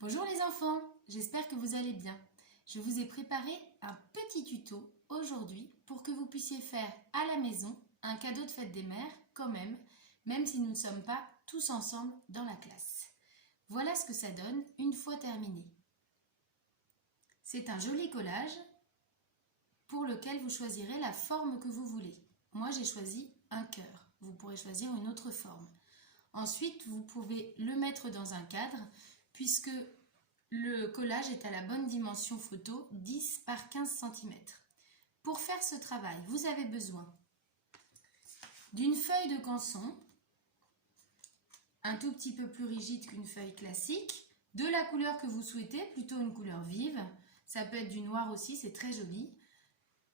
Bonjour les enfants, j'espère que vous allez bien. Je vous ai préparé un petit tuto aujourd'hui pour que vous puissiez faire à la maison un cadeau de fête des mères quand même si nous ne sommes pas tous ensemble dans la classe. Voilà ce que ça donne une fois terminé. C'est un joli collage pour lequel vous choisirez la forme que vous voulez. Moi j'ai choisi un cœur, vous pourrez choisir une autre forme. Ensuite, vous pouvez le mettre dans un cadre puisque le collage est à la bonne dimension photo, 10 par 15 cm. Pour faire ce travail, vous avez besoin d'une feuille de canson, un tout petit peu plus rigide qu'une feuille classique, de la couleur que vous souhaitez, plutôt une couleur vive, ça peut être du noir aussi, c'est très joli,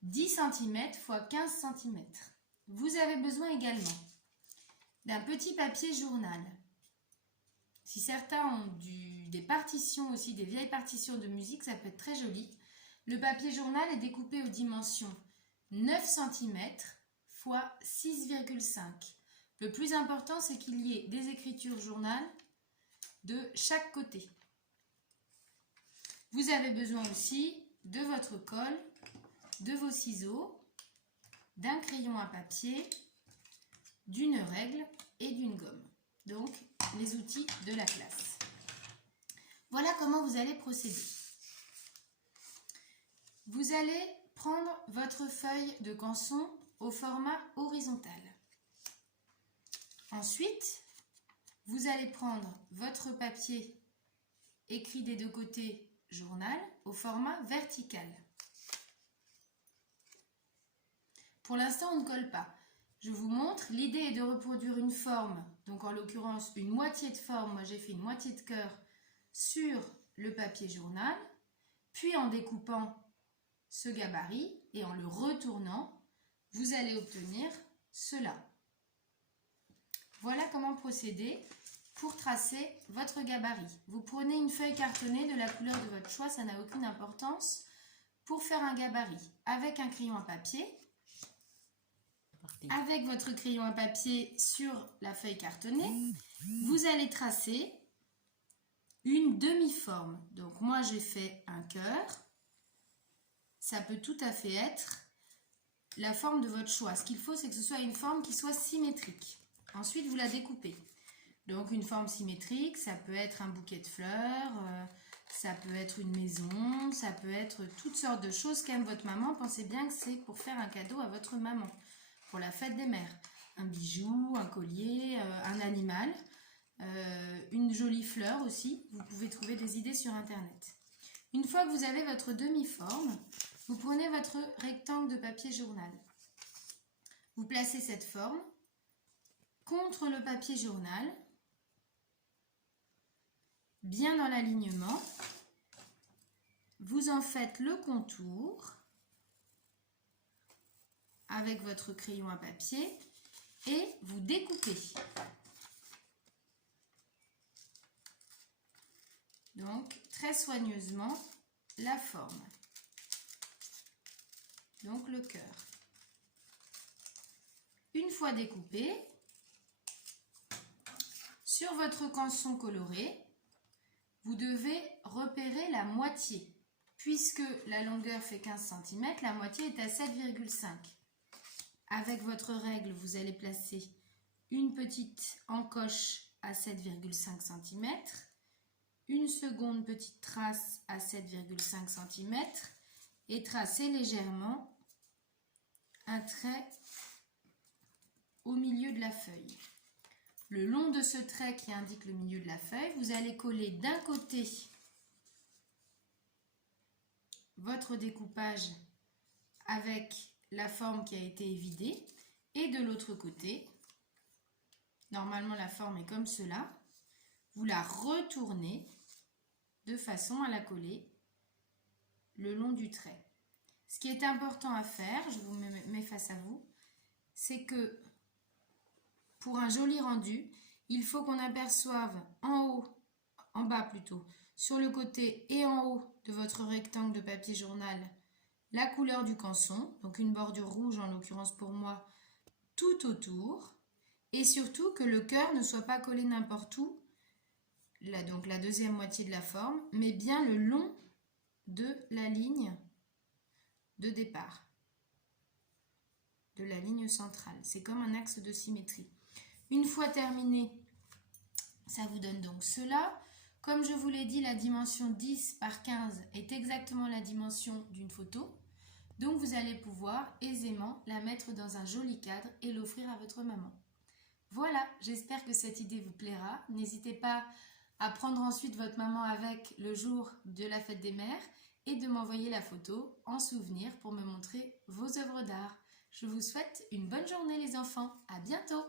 10 cm x 15 cm. Vous avez besoin également d'un petit papier journal. Si certains ont des partitions aussi, des vieilles partitions de musique, ça peut être très joli. Le papier journal est découpé aux dimensions 9 cm x 6,5. Le plus important, c'est qu'il y ait des écritures journal de chaque côté. Vous avez besoin aussi de votre colle, de vos ciseaux, d'un crayon à papier, d'une règle et d'une gomme. Donc, les outils de la classe. Voilà comment vous allez procéder. Vous allez prendre votre feuille de canson au format horizontal. Ensuite, vous allez prendre votre papier écrit des deux côtés journal au format vertical. Pour l'instant, on ne colle pas. Je vous montre, l'idée est de reproduire une forme, donc en l'occurrence une moitié de forme, moi j'ai fait une moitié de cœur sur le papier journal, puis en découpant ce gabarit et en le retournant, vous allez obtenir cela. Voilà comment procéder pour tracer votre gabarit. Vous prenez une feuille cartonnée de la couleur de votre choix, ça n'a aucune importance, pour faire un gabarit avec un crayon à papier. Avec votre crayon à papier sur la feuille cartonnée, vous allez tracer une demi-forme. Donc moi j'ai fait un cœur. Ça peut tout à fait être la forme de votre choix. Ce qu'il faut, c'est que ce soit une forme qui soit symétrique. Ensuite, vous la découpez. Donc une forme symétrique, ça peut être un bouquet de fleurs, ça peut être une maison, ça peut être toutes sortes de choses qu'aime votre maman. Pensez bien que c'est pour faire un cadeau à votre maman. Pour la fête des mères, un bijou, un collier, un animal, une jolie fleur aussi. Vous pouvez trouver des idées sur internet. Une fois que vous avez votre demi-forme, vous prenez votre rectangle de papier journal. Vous placez cette forme contre le papier journal, bien dans l'alignement. Vous en faites le contour avec votre crayon à papier et vous découpez. Donc très soigneusement la forme. Donc le cœur. Une fois découpé, sur votre canson coloré, vous devez repérer la moitié. Puisque la longueur fait 15 cm, la moitié est à 7,5. Avec votre règle, vous allez placer une petite encoche à 7,5 cm, une seconde petite trace à 7,5 cm et tracer légèrement un trait au milieu de la feuille. Le long de ce trait qui indique le milieu de la feuille, vous allez coller d'un côté votre découpage avec la forme qui a été évidée et de l'autre côté, normalement la forme est comme cela, vous la retournez de façon à la coller le long du trait. Ce qui est important à faire, je vous mets face à vous, c'est que pour un joli rendu, il faut qu'on aperçoive en bas plutôt, sur le côté et en haut de votre rectangle de papier journal, la couleur du canson, donc une bordure rouge en l'occurrence pour moi, tout autour, et surtout que le cœur ne soit pas collé n'importe où. donc la deuxième moitié de la forme, mais bien le long de la ligne de départ, de la ligne centrale. C'est comme un axe de symétrie. Une fois terminé, ça vous donne donc cela. Comme je vous l'ai dit, la dimension 10 par 15 est exactement la dimension d'une photo. Donc vous allez pouvoir aisément la mettre dans un joli cadre et l'offrir à votre maman. Voilà, j'espère que cette idée vous plaira. N'hésitez pas à prendre ensuite votre maman avec le jour de la fête des mères et de m'envoyer la photo en souvenir pour me montrer vos œuvres d'art. Je vous souhaite une bonne journée les enfants, à bientôt!